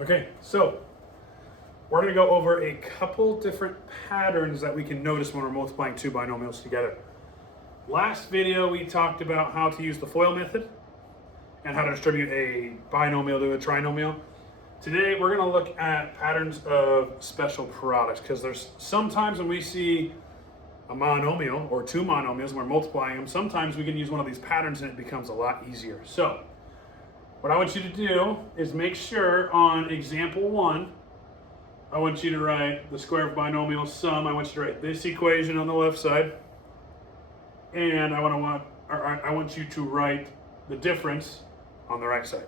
Okay, so we're going to go over a couple different patterns that we can notice when we're multiplying two binomials together. Last video we talked about how to use the FOIL method and how to distribute a binomial to a trinomial. Today we're going to look at patterns of special products, because there's sometimes when we see a monomial or two monomials and we're multiplying them, sometimes we can use one of these patterns and it becomes a lot easier. So what I want you to do is make sure on example 1, I want you to write the square of binomial sum. I want you to write this equation on the left side, and I want you to write the difference on the right side.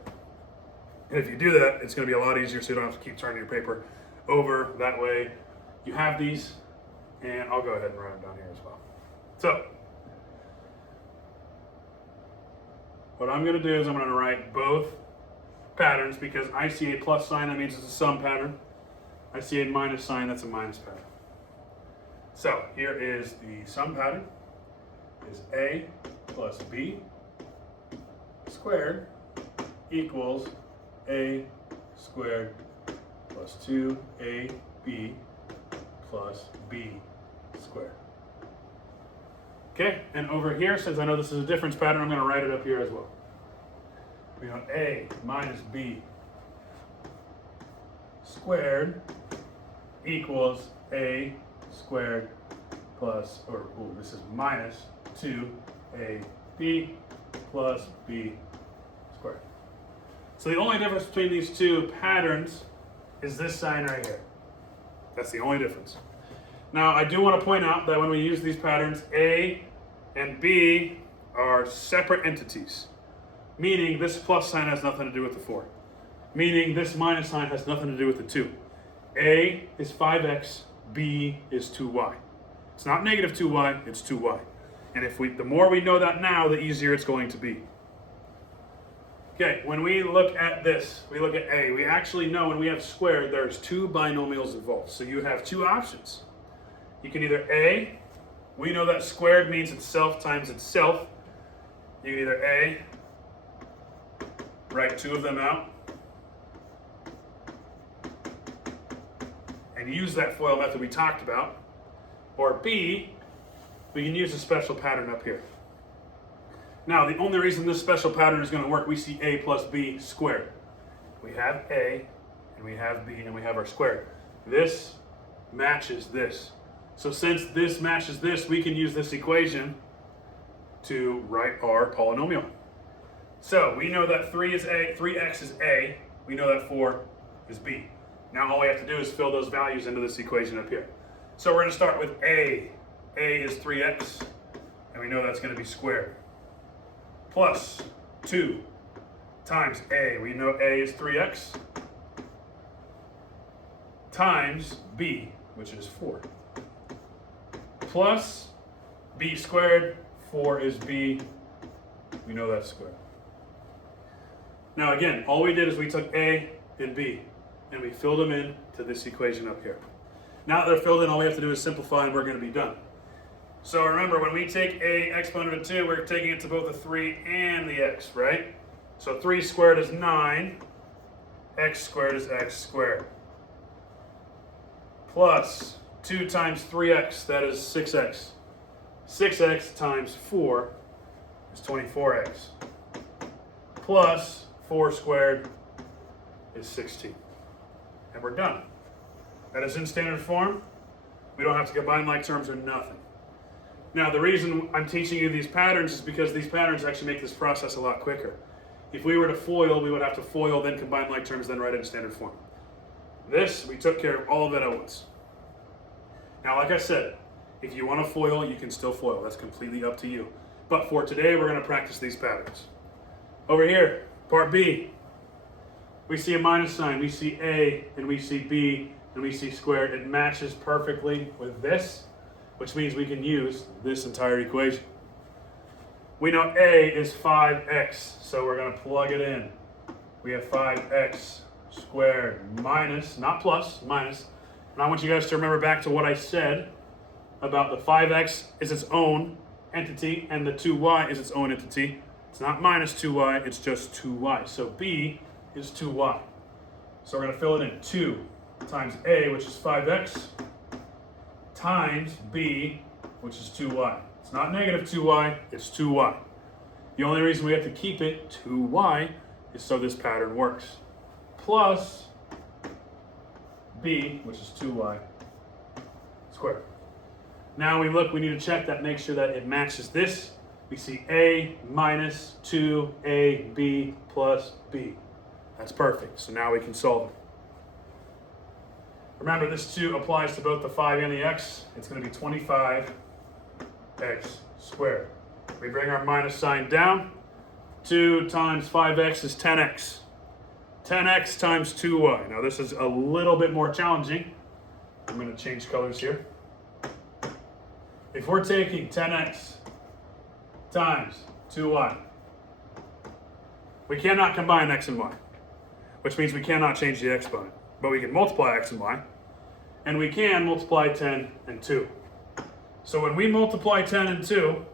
And if you do that, it's going to be a lot easier, so you don't have to keep turning your paper over. That way you have these, and I'll go ahead and write them down here as well. So what I'm going to do is I'm going to write both patterns, because I see a plus sign, that means it's a sum pattern. I see a minus sign, that's a minus pattern. So here is the sum pattern, is A plus B squared equals A squared plus 2AB plus B squared. Okay, and over here, since I know this is a difference pattern, I'm going to write it up here as well. We have A minus B squared equals A squared plus, this is minus 2AB plus B squared. So the only difference between these two patterns is this sign right here. That's the only difference. Now, I do want to point out that when we use these patterns, A and B are separate entities, meaning this plus sign has nothing to do with the 4, meaning this minus sign has nothing to do with the 2. A is 5x, B is 2y. It's not negative 2y, it's 2y. And the more we know that now, the easier it's going to be. Okay, when we look at this, we look at A, we actually know when we have squared, there's two binomials involved. So you have two options. You can either A, we know that squared means itself times itself. You can either A, write two of them out, and use that FOIL method we talked about, or B, we can use a special pattern up here. Now, the only reason this special pattern is going to work, we see A plus B squared. We have A, and we have B, and we have our squared. This matches this. So since this matches this, we can use this equation to write our polynomial. So we know that 3x is A, we know that 4 is B. Now all we have to do is fill those values into this equation up here. So we're going to start with A. A is 3x, and we know that's going to be squared. Plus 2 times A. We know A is 3x times B, which is 4. Plus B squared, 4 is B. We know that's squared. Now again, all we did is we took A and B and we filled them in to this equation up here. Now that they're filled in, all we have to do is simplify and we're going to be done. So remember, when we take a exponent of 2, we're taking it to both the 3 and the x, right? So 3 squared is 9, x squared is x squared. Plus 2 times 3x, that is 6x. 6x times 4 is 24x. Plus 4 squared is 16. And we're done. That is in standard form. We don't have to combine like terms or nothing. Now, the reason I'm teaching you these patterns is because these patterns actually make this process a lot quicker. If we were to FOIL, we would have to FOIL, then combine like terms, then write it in standard form. This, we took care of all of it at once. Now, like I said, if you want to FOIL, you can still FOIL. That's completely up to you. But for today, we're going to practice these patterns. Over here, part B, we see a minus sign, we see A, and we see B, and we see squared. It matches perfectly with this, which means we can use this entire equation. We know A is 5x, so we're going to plug it in. We have 5x squared minus, not plus, minus. And I want you guys to remember back to what I said about the 5x is its own entity and the 2y is its own entity. It's not minus 2y, it's just 2y. So B is 2y. So we're going to fill it in. 2 times a, which is 5x, times b, which is 2y. It's not negative 2y, it's 2y. The only reason we have to keep it 2y is so this pattern works. Plus b, which is 2y squared. Now we look, we need to check that, make sure that it matches this. We see a minus 2ab plus b. That's perfect. So now we can solve it. Remember, this 2 applies to both the 5 and the x. It's going to be 25x squared. We bring our minus sign down. 2 times 5x is 10x. 10x times 2y. Now this is a little bit more challenging. I'm going to change colors here. If we're taking 10x times 2y, we cannot combine x and y, which means we cannot change the exponent. But we can multiply x and y, and we can multiply 10 and 2. So when we multiply 10 and 2,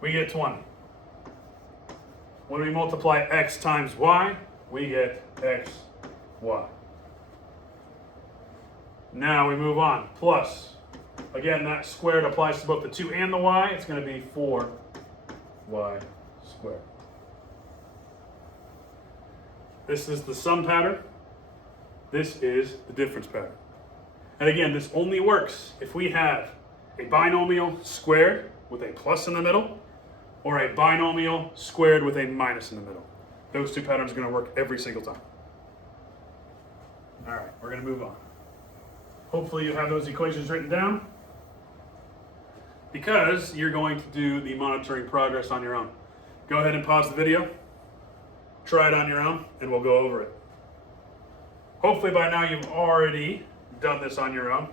we get 20. When we multiply x times y, we get x, y. Now we move on. Plus, again, that squared applies to both the 2 and the y. It's going to be 4y squared. This is the sum pattern. This is the difference pattern. And again, this only works if we have a binomial squared with a plus in the middle, or a binomial squared with a minus in the middle. Those two patterns are going to work every single time. All right, we're going to move on. Hopefully you have those equations written down, because you're going to do the monitoring progress on your own. Go ahead and pause the video, try it on your own, and we'll go over it. Hopefully by now you've already done this on your own.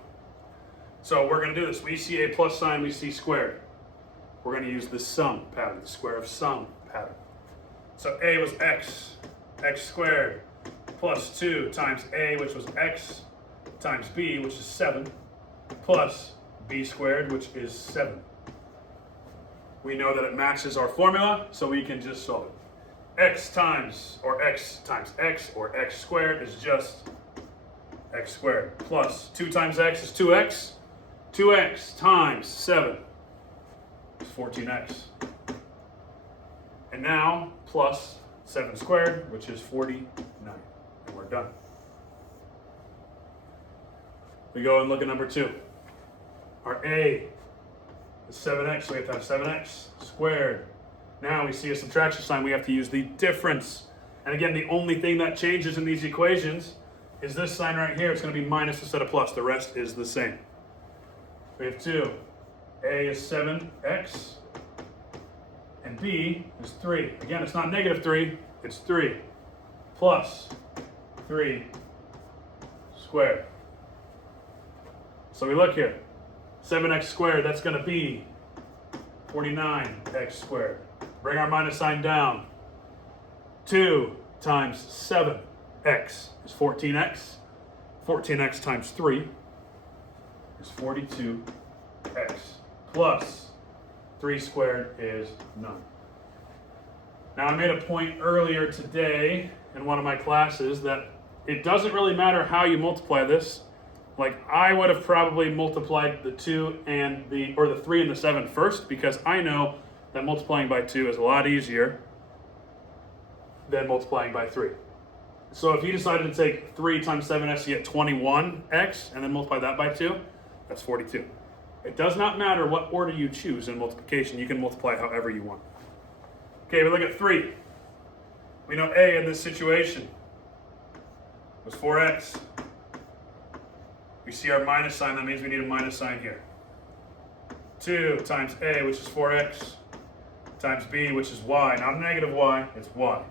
So we're going to do this. We see a plus sign, we see squared. We're going to use the sum pattern, the square of sum pattern. So a was x squared, plus 2 times a, which was x, times b, which is 7, plus b squared, which is 7. We know that it matches our formula, so we can just solve it. X times x or x squared is just x squared, plus 2 times x is 2x. 2x times 7 is 14x. And now plus 7 squared, which is 49. And we're done. We go and look at number 2. Our a is 7x, so we have to have 7x squared. Now we see a subtraction sign, we have to use the difference. And again, the only thing that changes in these equations is this sign right here. It's going to be minus instead of plus. The rest is the same. We have 2. A is 7x, and b is 3. Again, it's not negative 3, it's 3, plus 3 squared. So we look here. 7x squared, that's going to be 49x squared. Bring our minus sign down. 2 times 7x is 14x. 14x times 3 is 42x. Plus 3 squared is 9. Now I made a point earlier today in one of my classes that it doesn't really matter how you multiply this. Like, I would have probably multiplied the 2 and the 3 and the 7 first, because I know that multiplying by 2 is a lot easier than multiplying by 3. So if you decided to take 3 times 7x, you get 21x, and then multiply that by 2, that's 42. It does not matter what order you choose in multiplication. You can multiply however you want. Okay, we look at 3. We know a in this situation was 4x. We see our minus sign, that means we need a minus sign here. 2 times a, which is 4x, times b, which is y, not a negative y, it's y,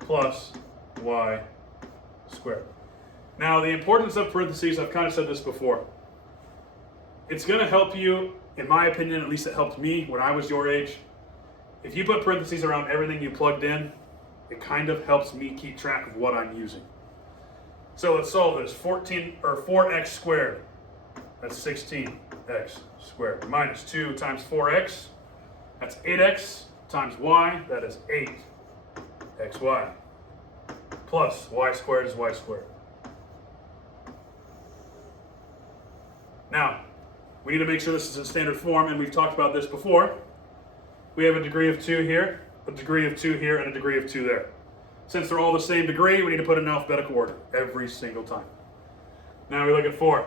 plus y squared. Now, the importance of parentheses, I've kind of said this before. It's going to help you, in my opinion, at least it helped me when I was your age. If you put parentheses around everything you plugged in, it kind of helps me keep track of what I'm using. So let's solve this. 4x squared, that's 16x squared, minus 2 times 4x, that's 8x, times y, that is 8xy, plus y squared is y squared. Now, we need to make sure this is in standard form, and we've talked about this before. We have a degree of 2 here, a degree of 2 here, and a degree of 2 there. Since they're all the same degree, we need to put it in alphabetical order every single time. Now we look at 4.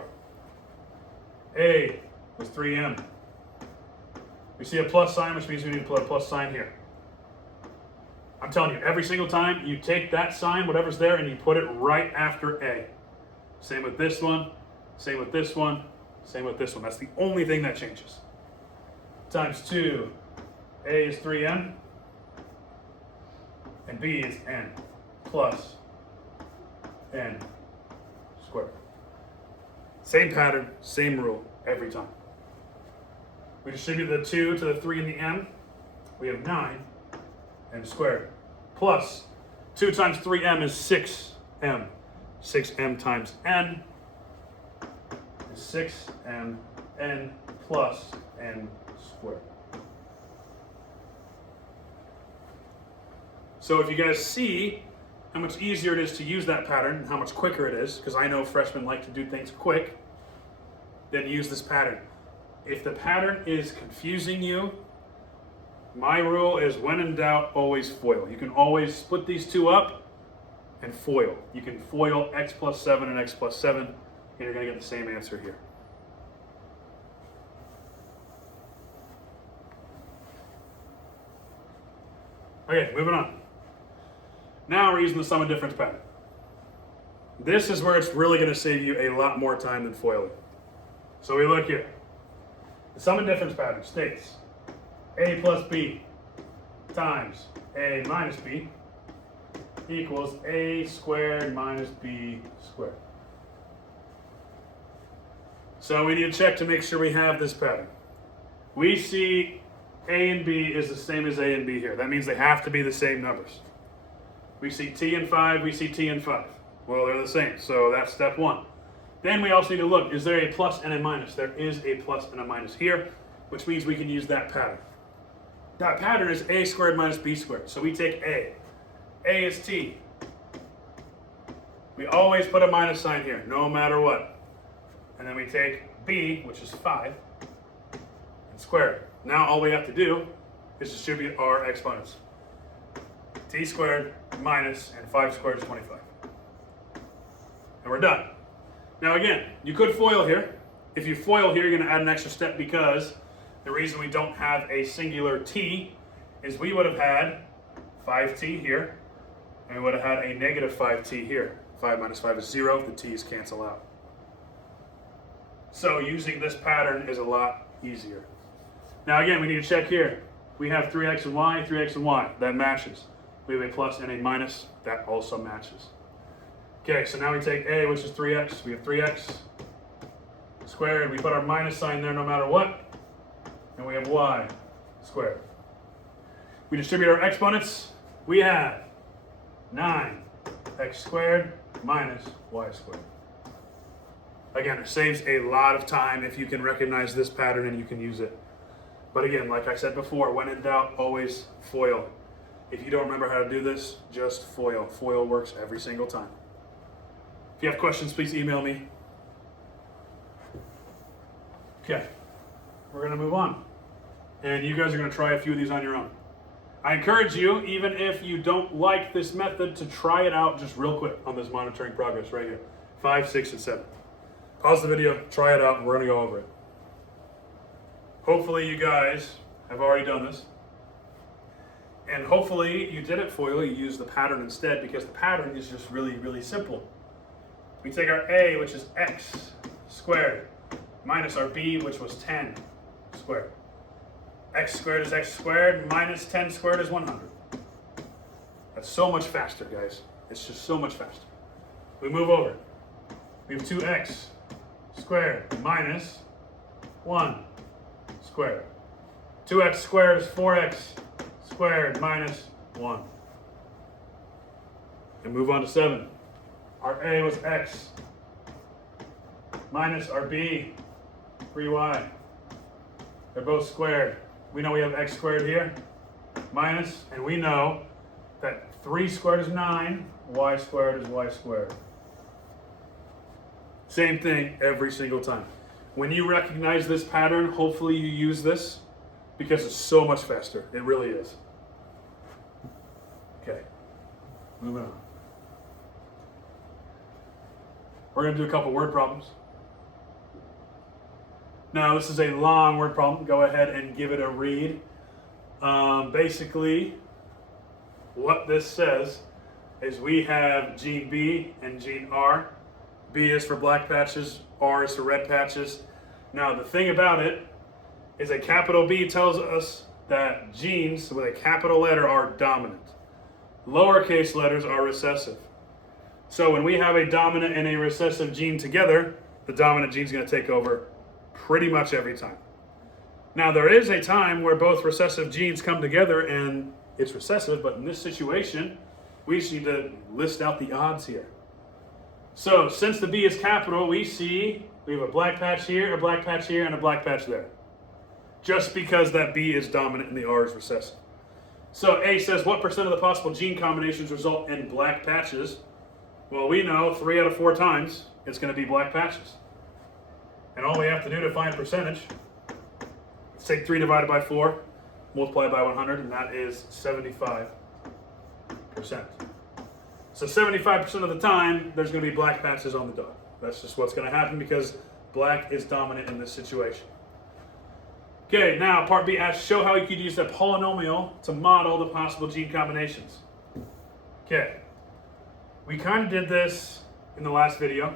A was 3m. We see a plus sign, which means we need to put a plus sign here. I'm telling you, every single time you take that sign, whatever's there, and you put it right after A. Same with this one, same with this one, same with this one. That's the only thing that changes. Times 2, A is 3m, and B is n plus n squared. Same pattern, same rule, every time. We distribute the 2 to the 3 and the m. We have 9 m squared. Plus 2 times 3m is 6m. 6m times n is 6m n plus n squared. So if you guys see how much easier it is to use that pattern and how much quicker it is, because I know freshmen like to do things quick, then use this pattern. If the pattern is confusing you, my rule is when in doubt, always FOIL. You can always split these two up and FOIL. You can FOIL x plus 7 and x plus 7, and you're going to get the same answer here. Okay, moving on. Now we're using the sum and difference pattern. This is where it's really going to save you a lot more time than FOILing. So we look here. The sum and difference pattern states a plus b times a minus b equals a squared minus b squared. So we need to check to make sure we have this pattern. We see a and b is the same as a and b here. That means they have to be the same numbers. We see t and 5, we see t and 5. Well, they're the same, so that's step 1. Then we also need to look, is there a plus and a minus? There is a plus and a minus here, which means we can use that pattern. That pattern is a squared minus b squared. So we take a. A is t. We always put a minus sign here, no matter what. And then we take b, which is 5, and square it. Now all we have to do is distribute our exponents. T squared minus, and 5 squared is 25. And we're done. Now again, you could FOIL here. If you FOIL here, you're going to add an extra step because the reason we don't have a singular t is we would have had 5t here, and we would have had a negative 5t here. 5 minus 5 is 0, the t's cancel out. So using this pattern is a lot easier. Now again, we need to check here. We have 3x and y, 3x and y. That matches. We have a plus and a minus. That also matches. Okay, so now we take a, which is 3x. We have 3x squared. We put our minus sign there no matter what. And we have y squared. We distribute our exponents. We have 9x squared minus y squared. Again, it saves a lot of time if you can recognize this pattern and you can use it. But again, like I said before, when in doubt, always FOIL. If you don't remember how to do this, just FOIL. FOIL works every single time. If you have questions, please email me. Okay, we're going to move on. And you guys are going to try a few of these on your own. I encourage you, even if you don't like this method, to try it out just real quick on this monitoring progress right here. 5, 6, and 7. Pause the video, try it out, and we're going to go over it. Hopefully you guys have already done this. And hopefully you didn't FOIL, you used the pattern instead, because the pattern is just really, really simple. We take our a, which is x squared, minus our b, which was 10 squared. X squared is x squared, minus 10 squared is 100. That's so much faster, guys. It's just so much faster. We move over. We have 2x squared minus 1 squared. 2x squared is 4x squared minus 1. And move on to 7. Our a was x minus our b, 3y. They're both squared. We know we have x squared here, minus, and we know that 3 squared is 9, y squared is y squared. Same thing every single time. When you recognize this pattern, hopefully you use this because it's so much faster. It really is. Okay, moving on. We're going to do a couple word problems. Now, this is a long word problem. Go ahead and give it a read. Basically, what this says is we have gene B and gene R. B is for black patches, R is for red patches. Now, the thing about it is a capital B tells us that genes with a capital letter are dominant. Lowercase letters are recessive. So when we have a dominant and a recessive gene together, the dominant gene is going to take over pretty much every time. Now, there is a time where both recessive genes come together and it's recessive, but in this situation, we just need to list out the odds here. So since the B is capital, we have a black patch here, a black patch here, and a black patch there. Just because that B is dominant and the R is recessive. So A says, what percent of the possible gene combinations result in black patches? Well, we know 3 out of 4 times it's going to be black patches. And all we have to do to find percentage, let's take 3 divided by 4, multiply by 100, and that is 75%. So 75% of the time, there's going to be black patches on the dog. That's just what's going to happen because black is dominant in this situation. Okay, now part B asks, show how you could use a polynomial to model the possible gene combinations. Okay, we kind of did this in the last video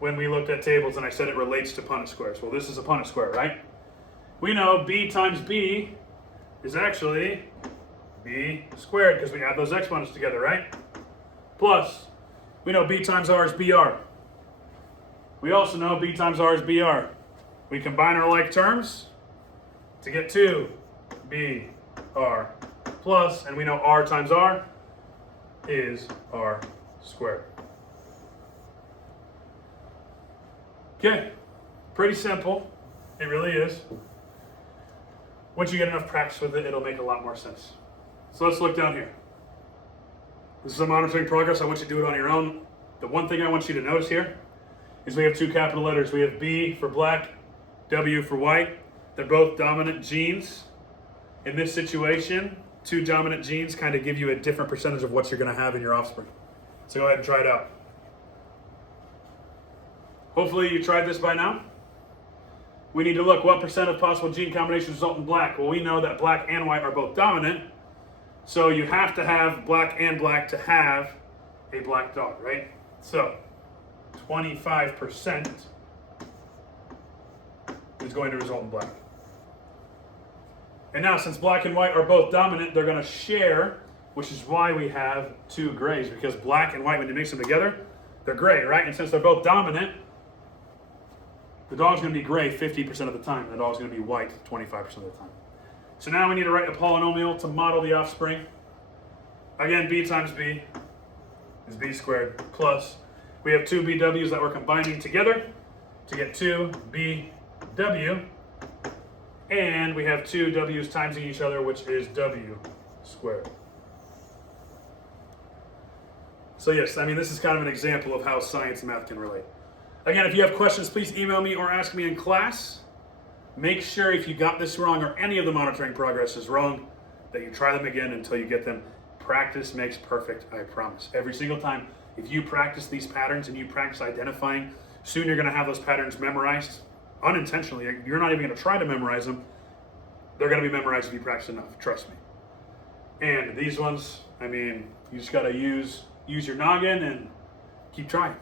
when we looked at tables and I said it relates to Punnett squares. Well, this is a Punnett square, right? We know B times B is actually B squared because we add those exponents together, right? Plus, we know B times R is BR. We also know B times R is BR. We combine our like terms to get 2BR plus, and we know R times R is R squared. Okay, pretty simple. It really is. Once you get enough practice with it, it'll make a lot more sense. So let's look down here. This is a monitoring progress. I want you to do it on your own. The one thing I want you to notice here is we have 2 capital letters. We have B for black, W for white. They're both dominant genes. In this situation, 2 dominant genes kind of give you a different percentage of what you're going to have in your offspring. So go ahead and try it out. Hopefully you tried this by now. We need to look what percent of possible gene combinations result in black. Well, we know that black and white are both dominant. So you have to have black and black to have a black dog, right? So 25% is going to result in black. And now since black and white are both dominant, they're going to share, which is why we have 2 grays, because black and white, when you mix them together, they're gray, right? And since they're both dominant, the dog's going to be gray 50% of the time. The dog's going to be white 25% of the time. So now we need to write a polynomial to model the offspring. Again, B times B is B squared plus. We have 2 BWs that we're combining together to get 2 BW. And we have 2 W's timesing each other, which is W squared. So yes, I mean, this is kind of an example of how science and math can relate. Again, if you have questions, please email me or ask me in class. Make sure if you got this wrong or any of the monitoring progress is wrong, that you try them again until you get them. Practice makes perfect, I promise. Every single time, if you practice these patterns and you practice identifying, soon you're going to have those patterns memorized unintentionally. You're not even going to try to memorize them. They're going to be memorized if you practice enough, trust me. And these ones, I mean, you just got to use your noggin and keep trying.